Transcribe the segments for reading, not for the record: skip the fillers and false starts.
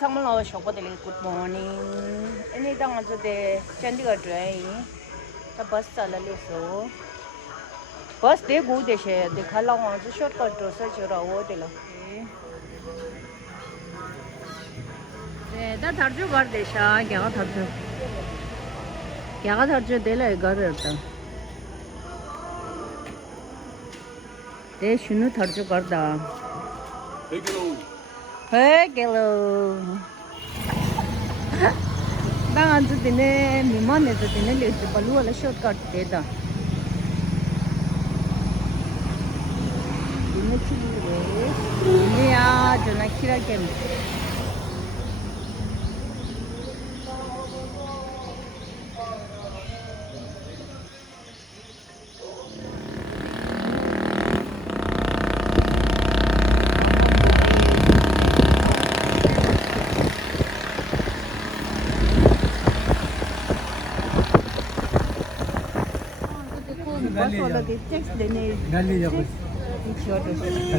창문로 쇼거들이 굿모닝. 애니 당아주대 짠디가 드라이. 다 버스 잘라려서. बस दे गो देशे दिखाला वहां से शॉर्टकट तो सर्च करा वो दिला दा थर्जो घर देशा क्या थर्जो देला घर रहता दे शुनु थर्जो कर दा हे गेलो दा आज दिने मिमान ने तो दिने ले तो बलू वाला शॉर्टकट दे दा ini ya jangan kira game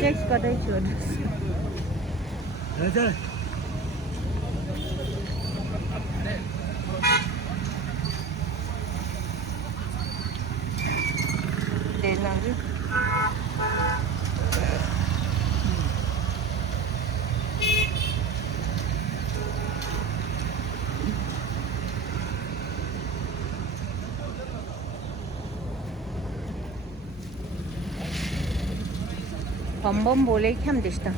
Teks kada içiyoruz. Evet. Değerlendi. 범범 볼에 캠 되시다.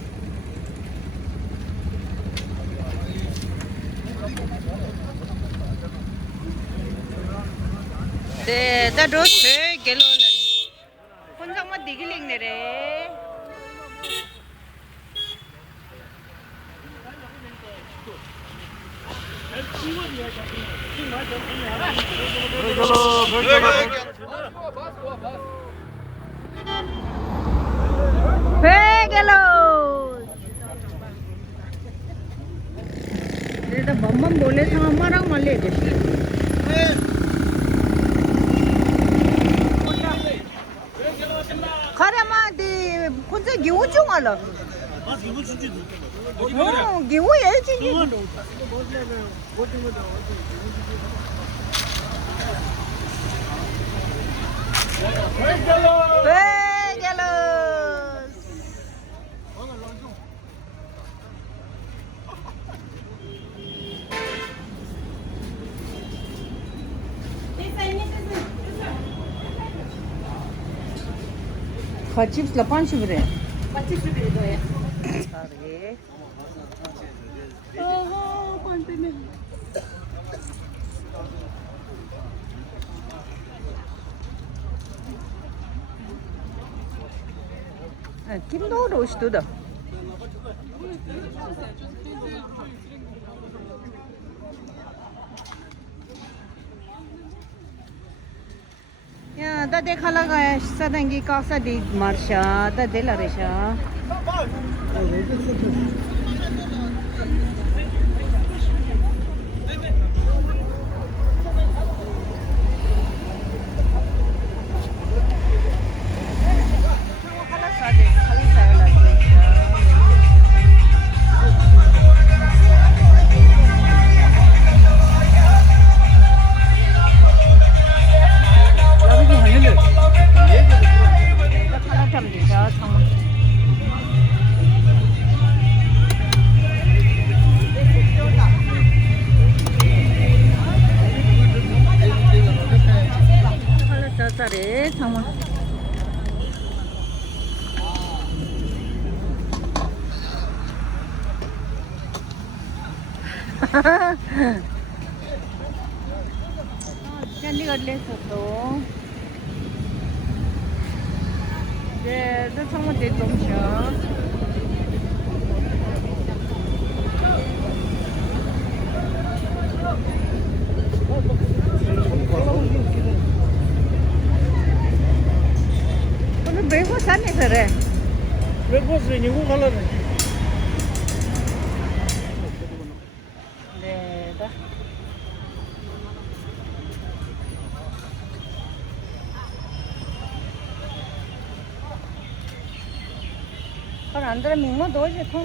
네, 다 로스 갤로는 혼자만 디글링 내래. तो बम बोले था हमारा मले खरे मादी कुछ घेऊ चुंग आला घेऊ यायची Chips la 5 lira. 5 lira doya. Sorry. Oh, 5 lira. Kim doğru uçtu da? Ya da dekhala gaya sadangi kasa di marsha da dela resha Tare sama Chandigarh ले सकते हो ये तो समझ दे तुम breakfast ani sir breakfast ni वो खाला नहीं दे दा पर अंदर मिंगो दो जे थों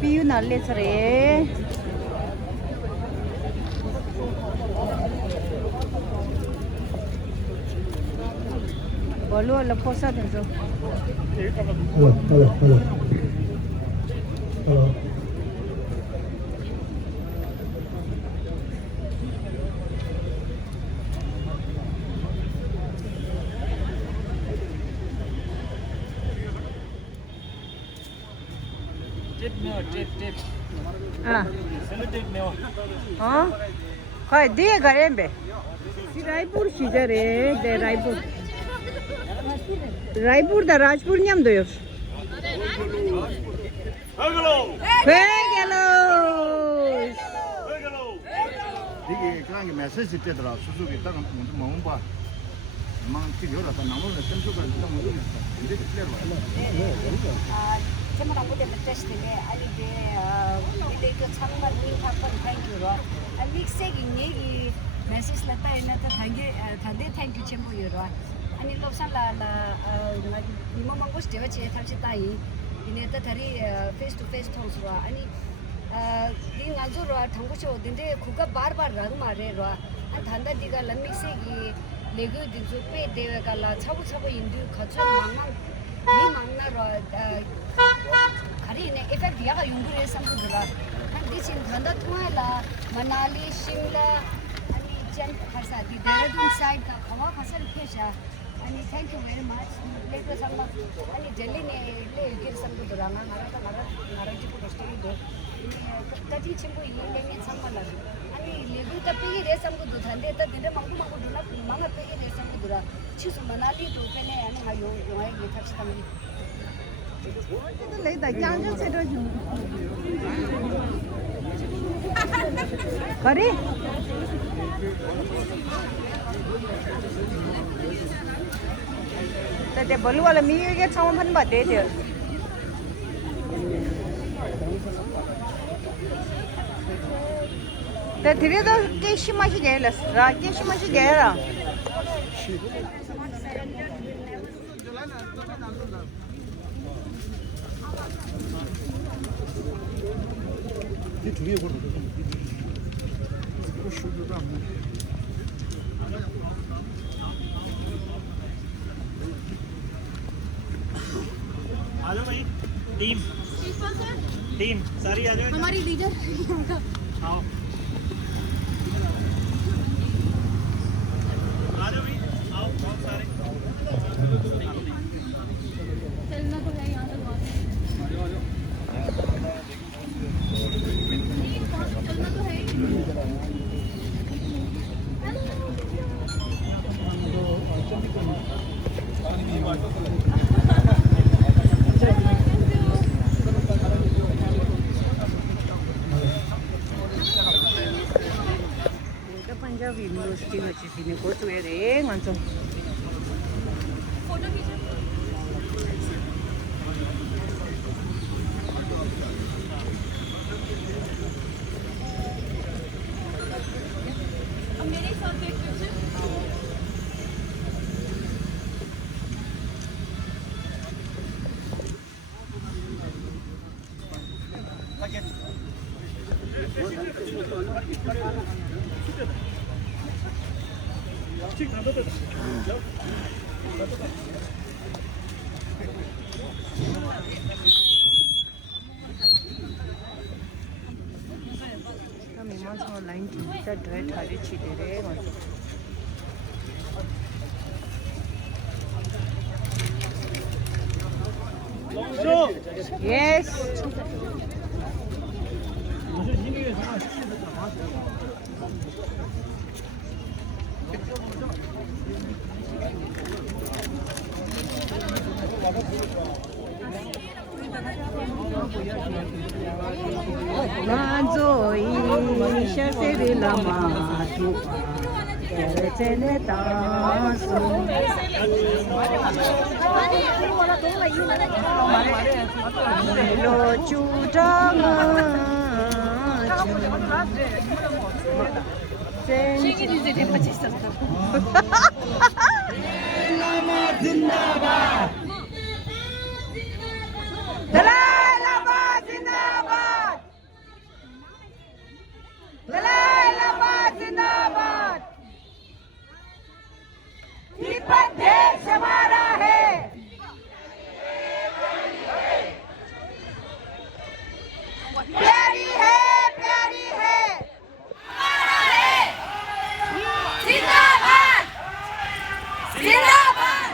पियू नाले सरे बोलो अल्लाह पोसा दे जो हेलो काय दे गए बे रायपुर 시절에 네 रायपुर दा राजपुर 냠 도요 회gel로 이게 그런 게 메시지 때더라 수수기 딱 먹은 봐. 망 찍어라. 나무는 템수가 좀 모르겠어. 이제 클리어 봐. 제가 아무데 테스트네 아니데 이게 참만 위탁권 땡큐로 아니 믹스기 얘기 메시지 라타 에나타 당게 다데 땡큐 쳔보여로 아니 롭살라 이모망고 스테베치 탈치타이 이네타 다리 페이스 투 페이스 톨스로 아니 이 나조로 당고쇼 딘데 쿠가 바르바르 라도 마레로 안 단다 디가 람믹스기 레고 디조페 데가라 차부 인두 거쳐 망망 니 망나로 아리네 이펙트 야가 용구레 삼고들라 한 디친 단다 투아라 मनाली शिमला आणि जन खरसाती देहरादून साइड का हवा फसल पेशा आणि थैंक यू वेरी मच लेकर संग आणि दिल्ली ने ले गिर संग दुराना नाराजी को कष्ट दो कटी छिंबो ये लेने संगला आणि लेगु तपी रे संग दुधांदे त दिने मंगु दुला मंगा पे रे संग दुरा छिसु मनाली तो पेने आणि हायो योय ये खर्च तमली lấy tại trang cho xe đôi có điแต่บอลว่าเรามีแค่ช่องพันบาทเดียวแต่ทีนี้ต้องเกี่ยมาชิเกลส์รักเกี่ยมาชิเกล่ะ이 중에 보는 거. 이거 슈즈가 뭐. आ जाओ भाई टीम सारी आ जाओ हमारी लीडर आओ आ जाओ भाई आओ बहुत सारे चलना तो है यहाँ तक चलना तो है पंजाब यूनिवर्सिटी में चीज़ ने कोर्स में रे मंचो 더 다리 치대래 가지고. 예스. 나조이 셔세빌라 마투 제네 다소 로 주장아 생일이 되게 같이 있었어. देश हमारा है प्यारी है हमारा है जिंदाबाद जिंदाबाद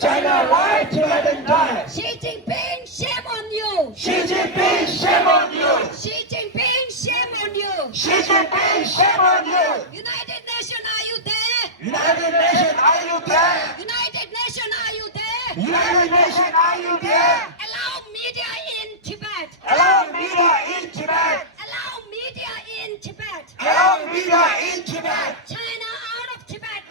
China lied, Tibetan died. Xi Jinping, shame on you. Xi Jinping, shame on you. Xi Jinping, shame on you. Xi Jinping, shame on you. United Nations, are you there? United Nations, are you there? United Nations, are you there? United Nations, are you there? Allow media in Tibet. Allow media in Tibet. Allow media in Tibet. Allow media in Tibet. China out of Tibet.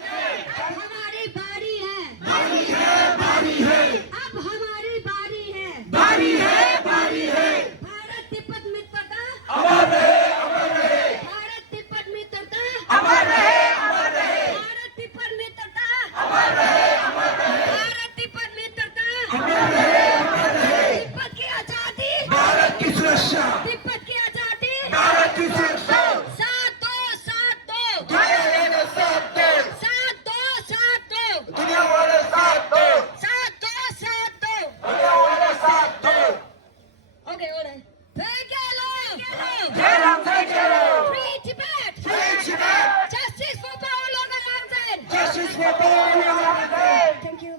अब हमारी बारी है. बारी है, बारी है. अब हमारी बारी है. बारी है, बारी है. भारत तिब्बत मित्रता. अमर रहे, अमर रहे. भारत तिब्बत मित्रता. अमर रहे, अमर रहे. भारत तिब्बत मित्रता. अमर रहे, अमर रहे. भारत तिब्बत मित्रता. अमर रहे, अमर रहे. तिब्बत की आजादी. भारत की सुरक्षा. तिब्बत की आजादी. भारत की सुरक्षा. साथ दो, साथ दो. दुनिया वाले साथ दो. साथ दो, साथ दो. दुनिया वाले साथ दो. साथ दो, साथ दो. दुनिया वाले साथ दो. Okay, all right. Take it along. जय राम, जय Ram. Free Tibet. Free Tibet. Justice for Paul Logaramsen. Justice for Paul Logaramsen. Thank you.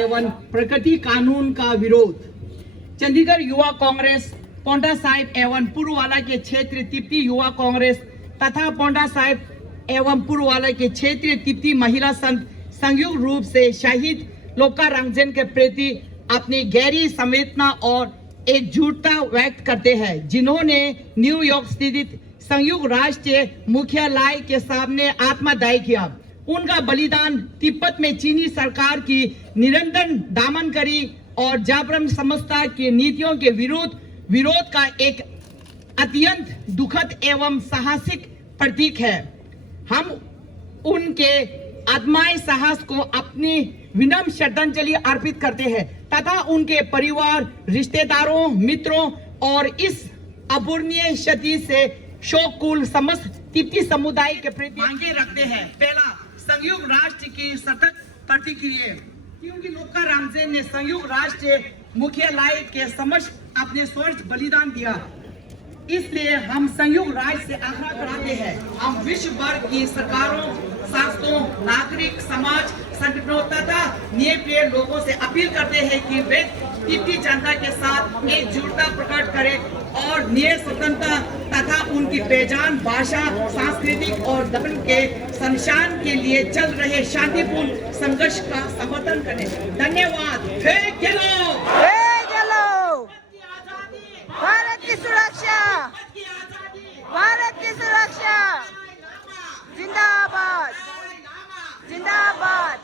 एवं प्रकृति कानून का विरोध। चंडीगढ़ युवा कांग्रेस, पोंडा साहिब एवं पुरवाला के क्षेत्रीय तिब्बती युवा कांग्रेस तथा पोंडा साहिब एवं पुरवाला के क्षेत्रीय तिब्बती महिला संघ संयुक्त रूप से शहीद लोकारांगजेन के प्रति अपनी गहरी संवेदना और एकजुटता व्यक्त करते हैं, जिन्होंने न्यूयॉर्क स्थित संयुक्त राष्ट्र मुख्यालय के सामने आत्मदाह किया। उनका बलिदान तिब्बत में चीनी सरकार की निरंतर दमनकारी और जबरन समझता की नीतियों के विरोध का एक अत्यंत दुखद एवं साहसिक प्रतीक है। हम उनके अदम्य साहस को अपनी विनम्र श्रद्धांजलि अर्पित करते हैं तथा उनके परिवार, रिश्तेदारों, मित्रों और इस अपूर्णीय क्षति से शोककुल समस्त तिब्बती समुदाय के प्रति मांगे रखते हैं। पहला, संयुक्त राष्ट्र की सतत प्रतिक्रिया, क्योंकि लोकारांगजेन ने संयुक्त राष्ट्र मुख्यालय के समक्ष अपने स्वर्ग बलिदान दिया, इसलिए हम संयुक्त राष्ट्र से आग्रह कराते हैं, हम विश्व भर की सरकारों, शासकों, नागरिक समाज संगठनों तथा न्यायप्रिय लोगों से अपील करते हैं कि वे तिब्बती जनता के साथ एकजुटता प्रकट करें और न्याय स्वतंत्रता तथा उनकी पहचान, भाषा, सांस्कृतिक और धर्म के संरक्षण के लिए चल रहे शांतिपूर्ण संघर्ष का समर्थन करें। धन्यवाद। भारत की सुरक्षा, भारत की सुरक्षा, जिंदाबाद, जिंदाबाद।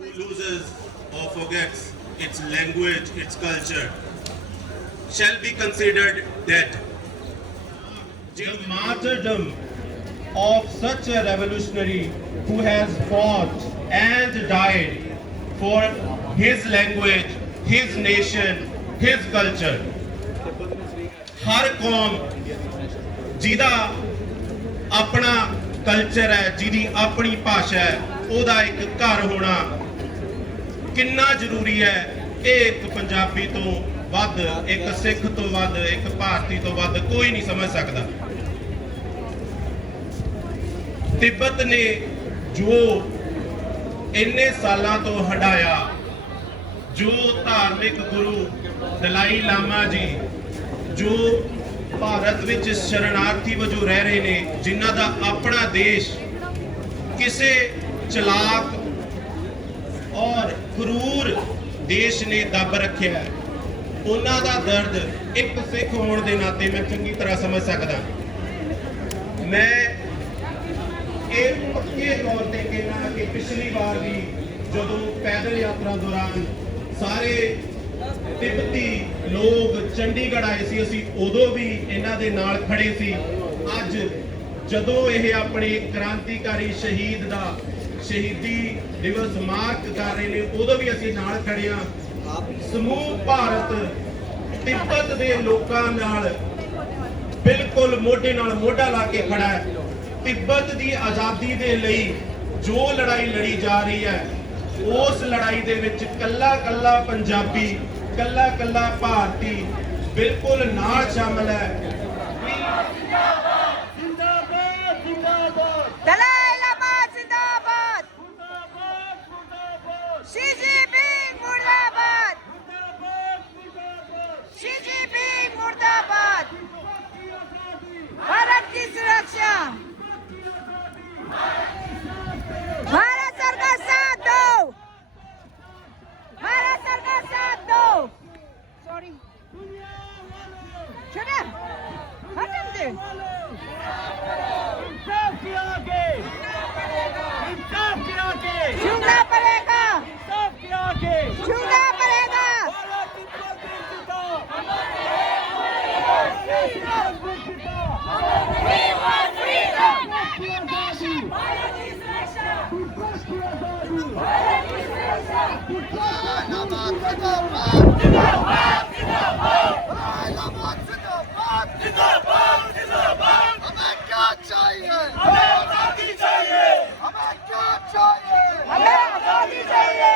Who loses or forgets its language, its culture, shall be considered dead. The martyrdom of such a revolutionary who has fought and died for his language, his nation, his culture. हर कौम जिदा अपना कल्चर है, जिदी अपनी भाषा है, ਉਹਦਾ ਇੱਕ ਘਰ ਹੋਣਾ ਕਿੰਨਾ ਜ਼ਰੂਰੀ ਹੈ, ਇਹ ਇੱਕ ਪੰਜਾਬੀ ਤੋਂ ਵੱਧ, ਇੱਕ ਸਿੱਖ ਤੋਂ ਵੱਧ, ਇੱਕ ਭਾਰਤੀ ਤੋਂ ਵੱਧ ਕੋਈ ਨਹੀਂ ਸਮਝ ਸਕਦਾ। ਤਿੱਬਤ ਨੇ ਜੋ ਇੰਨੇ ਸਾਲਾਂ ਤੋਂ ਹੰਢਾਇਆ, ਜੋ ਧਾਰਮਿਕ ਗੁਰੂ ਦਲਾਈ ਲਾਮਾ ਜੀ ਜੋ ਭਾਰਤ ਵਿੱਚ ਸ਼ਰਨਾਰਥੀ ਵਜੋਂ ਰਹਿ ਰਹੇ ਨੇ, ਜਿਨ੍ਹਾਂ ਦਾ ਆਪਣਾ ਦੇਸ਼ ਕਿਸੇ ਚਲਾਕ और क्रूर देश ने दब रखिया है, उन्हां दा दर्द एक सिख होने के नाते मैं चंगी तरह समझ सकदा। मैं एक पक्के तौर पर कहना कि पिछली बार भी जदों पैदल यात्रा दौरान सारे तिब्बती लोग चंडीगढ़ आए सी, असीं उदों भी इन्हां दे नाल खड़े सी। अज ਜਦੋਂ ਇਹ ਆਪਣੇ ਕ੍ਰਾਂਤੀਕਾਰੀ ਸ਼ਹੀਦ ਦਾ ਸ਼ਹੀਦੀ ਦਿਵਸ ਮਾਰਕ ਕਰ ਰਹੇ ਨੇ ਉਦੋਂ ਵੀ ਅਸੀਂ ਨਾਲ ਖੜੇ ਹਾਂ। ਸਮੂਹ ਭਾਰਤ ਤਿੱਬਤ ਦੇ ਲੋਕਾਂ ਨਾਲ ਬਿਲਕੁਲ ਮੋਢੇ ਨਾਲ ਮੋਢਾ ਲਾ ਕੇ ਖੜਾ ਹੈ। ਤਿੱਬਤ ਦੀ ਆਜ਼ਾਦੀ ਦੇ ਲਈ ਜੋ ਲੜਾਈ ਲੜੀ ਜਾ ਰਹੀ ਹੈ ਉਸ ਲੜਾਈ ਦੇ ਵਿੱਚ ਕੱਲਾ ਕੱਲਾ ਪੰਜਾਬੀ ਕੱਲਾ ਕੱਲਾ ਭਾਰਤੀ ਬਿਲਕੁਲ ਨਾਲ ਸ਼ਾਮਲ ਹੈ। दलाई लामा जिंदाबाद शी जिनपिंग मुर्दाबाद शी जिनपिंग मुर्दाबाद भारत की सुरक्षा भारत सरकार साथ दो भारत सरकार साथ दो सॉरी छोड़े हटन दे झुकना पड़ेगा झुकना पड़ेगा हमें आजादी चाहिए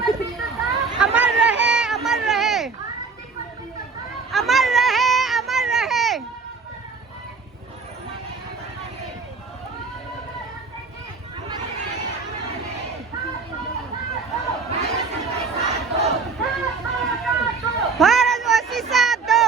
अमर रहे अमर रहे अमर रहे अमर रहे भारतवासी साथ दो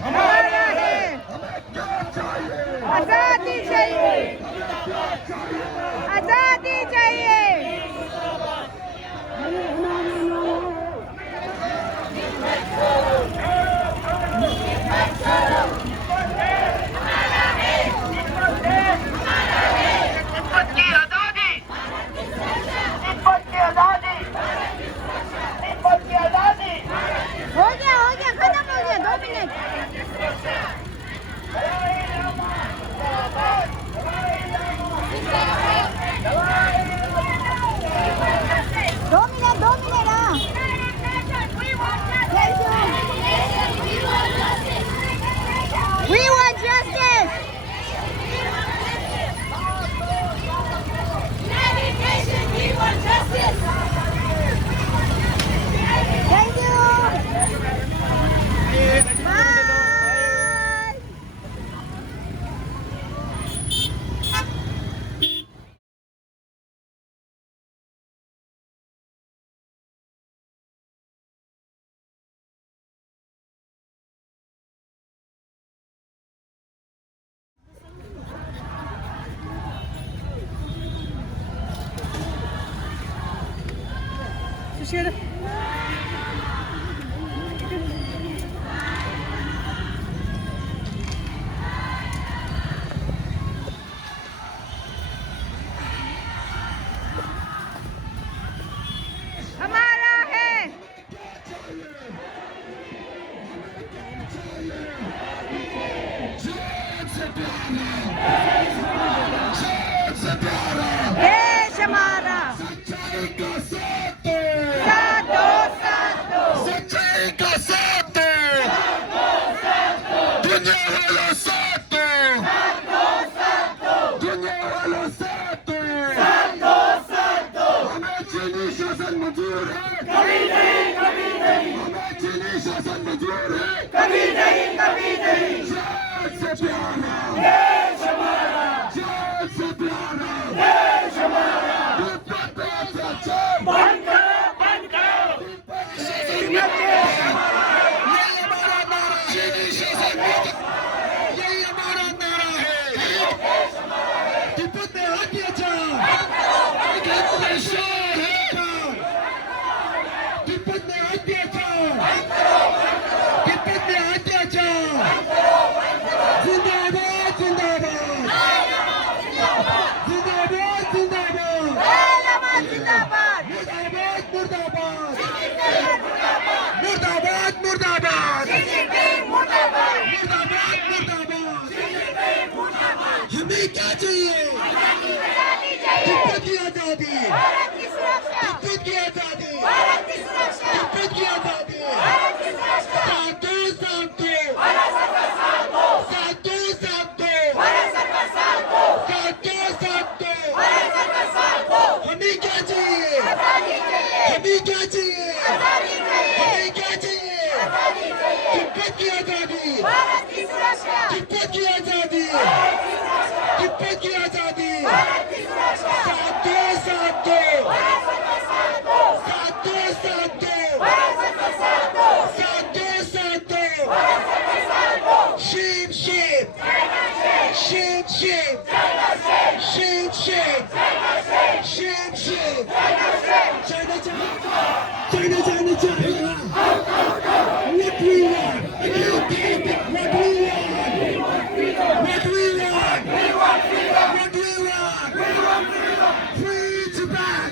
हमारा है आजादी चाहिए आजादी चाहिए हो गया खत्म हो गया 2 मिनट दो मिनट हाँ We want justice. United Nations, we want justice. Thank you. Bye. हमारा है देश हमारा साथ दो सच्चाई का साथ दुनिया वाला साथ दुनिया वाला साथ हमें चीनी शासन मंजूर है कभी नहीं हमें चीनी शासन मंजूर है कभी नहीं जान से प्यारा देश हमारा जान से प्यारा देश हमारा बंद करो यही हमारा नारा है तिब्बत में अत्याचार तिब्बत में अत्याचार जिंदाबाद जिंदाबाद हमें क्या चाहिए तिब्बत की आजादी तिब्बत की आजादी तिब्बत की आजादी हमें क्या चाहिए हमें क्या चाहिए हमें क्या चाहिए तिब्बत की आजादी तिब्बत की आजादी तिब्बत की आजादी साथ दो sheep China what we want free to back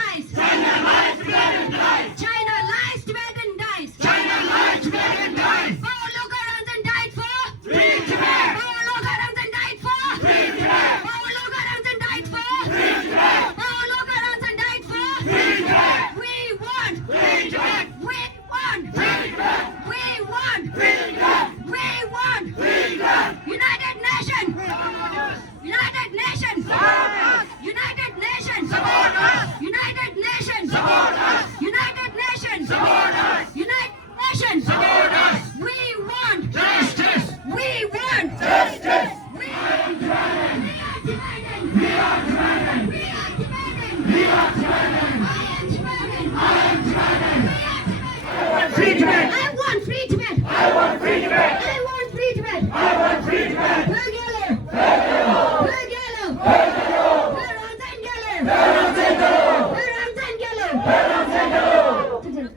dies. China lies, Tibetan dies. China lies, Tibetan dies. China lies, Tibetan dies. Paulo Garanzan died for free Tibet. Paulo Garanzan died for free Tibet. Paulo Garanzan died for free Tibet. Paulo Garanzan died for free Tibet. We want free Tibet. We want free Tibet. We want free Tibet. We want free Tibet. United Nations. United Nations. United Nations. United Nations. United Nations. United Nations. We want justice. We want justice. We are Tibetan. We are Tibetan. We are Tibetan. We are Tibetan. I am Tibetan. I want free Tibet. I want free Tibet. I want free Tibet. I want free Tibet. I want free Tibet.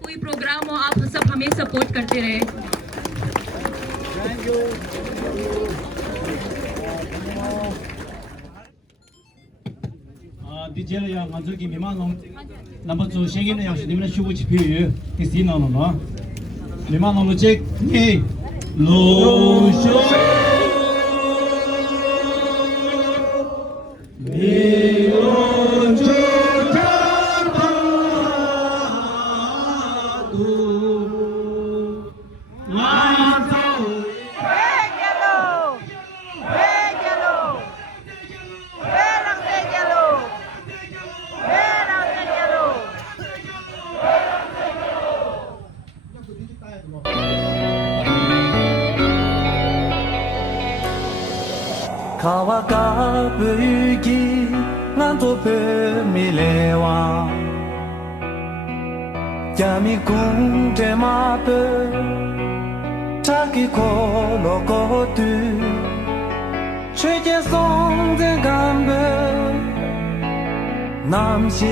कोई programme हो आप सब हमें support करते रहे. 디젤 양 만족이 미만은 남부주 세계는 역시 님은 쉬고 싶어요. 디스나노나 미만으로 제 로쇼 미론조 가와가 불기 난도 불미래와 야미 궁제 마블 자기 콜로코드 최재 송제 감불 남시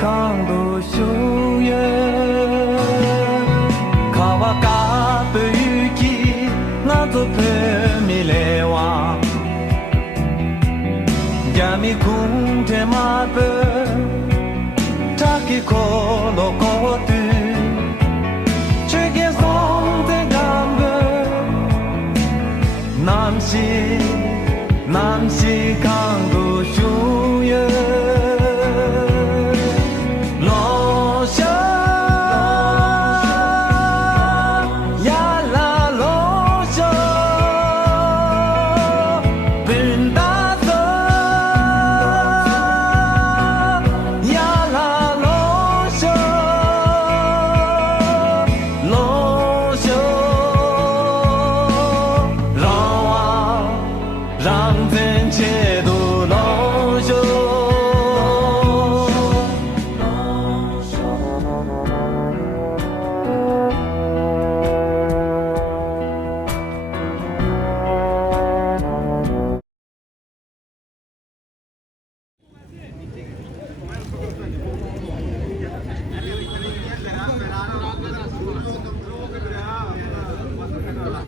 강도 슈예 가와가 불기 나도 불미래와 야미 궁제 마블 자기 콜로코드 최게 송대 감불 남시 강도 슈예